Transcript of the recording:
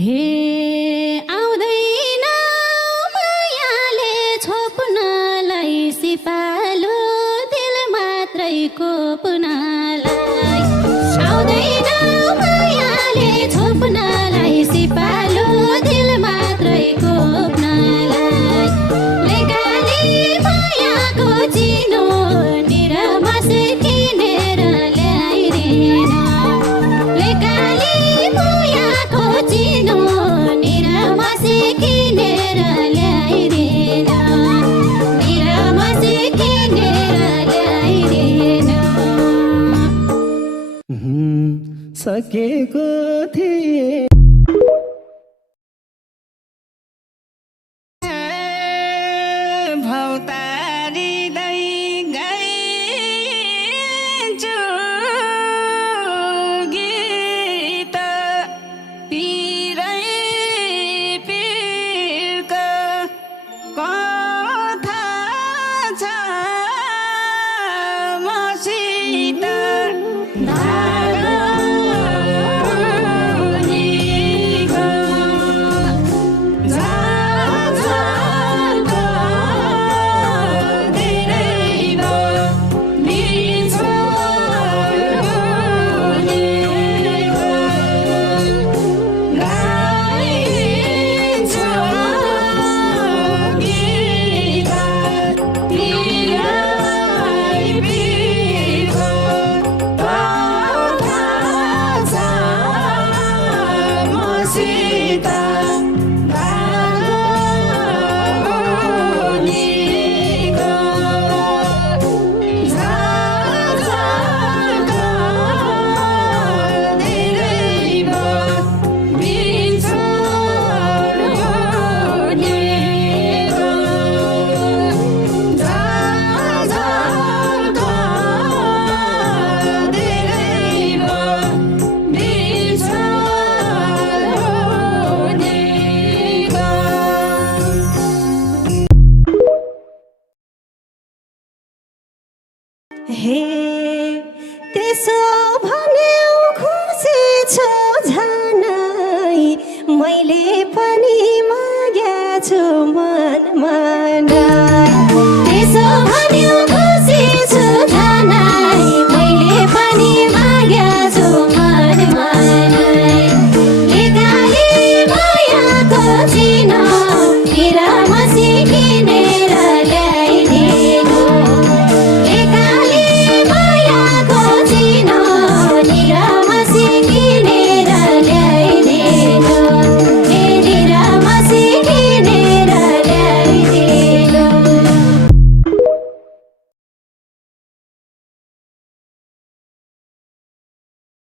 हे आउँदैन मायाले छोप्नलाई सिपालु दिल मात्रै कोप्नलाई आउँदैन मायाले छोप्नलाई सिपालु दिल मात्रै कोप्नलाई लेकाली मायाको चिनो निरमस किनेर ल्याइदिन लेकाली मायाको चिनो निरमस किनेर ल्याइदिन निरमस किनेर ल्याइदिन सकेको थिए भौतारिँदै गइन्छु गीत पिरै पिरको कथा छ मसित धागनीको झाझाको धेरैमा बिछोनीको गाइन्छ गीत पिरै पिरको कथा छ मसित धागनीको झाझाको धेरैमा बिछोनीको झाझाको धेरैमा हे त्यसो भन्यौ खुसी छु झनै मैले पनि